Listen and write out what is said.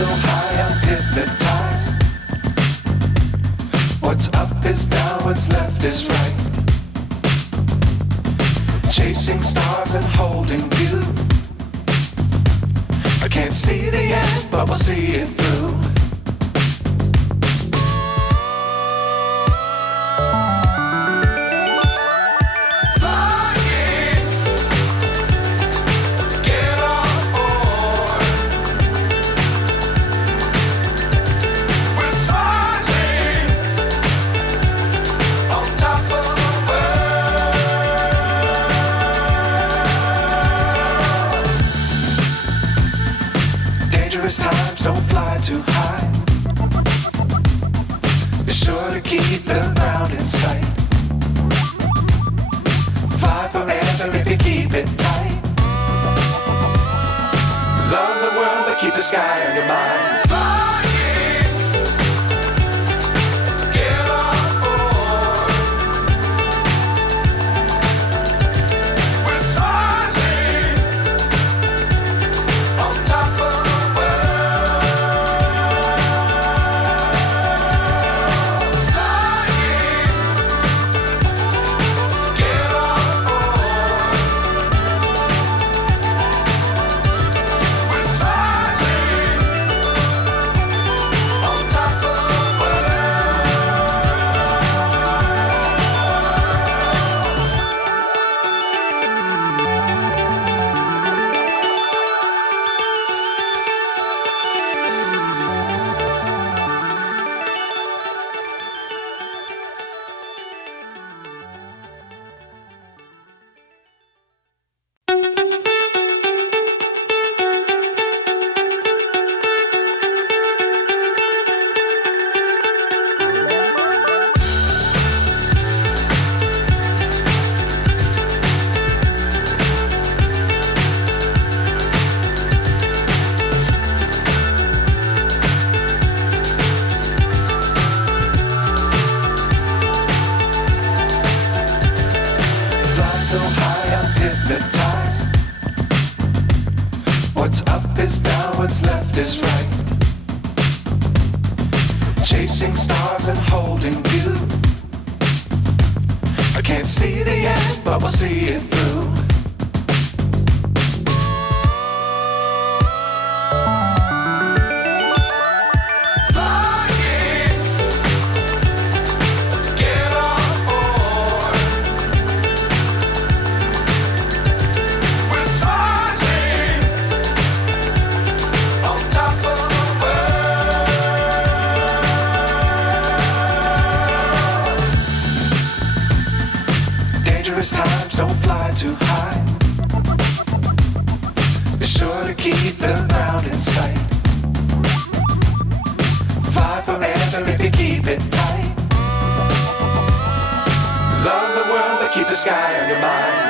so high, I'm hypnotized. What's up is down, what's left is right. Chasing stars and holding you. I can't see the end, but we'll see it through. Times don't fly too high. Be sure to keep the ground in sight. Fly forever if you keep it tight. Love the world but keep the sky on your mind. So high, I'm hypnotized. What's up is down, what's left is right. Chasing stars and holding you. I can't see the end, but we'll see it through. Times don't fly too high. Be sure to keep the ground in sight. Fly forever if you keep it tight. Love the world but keep the sky on your mind.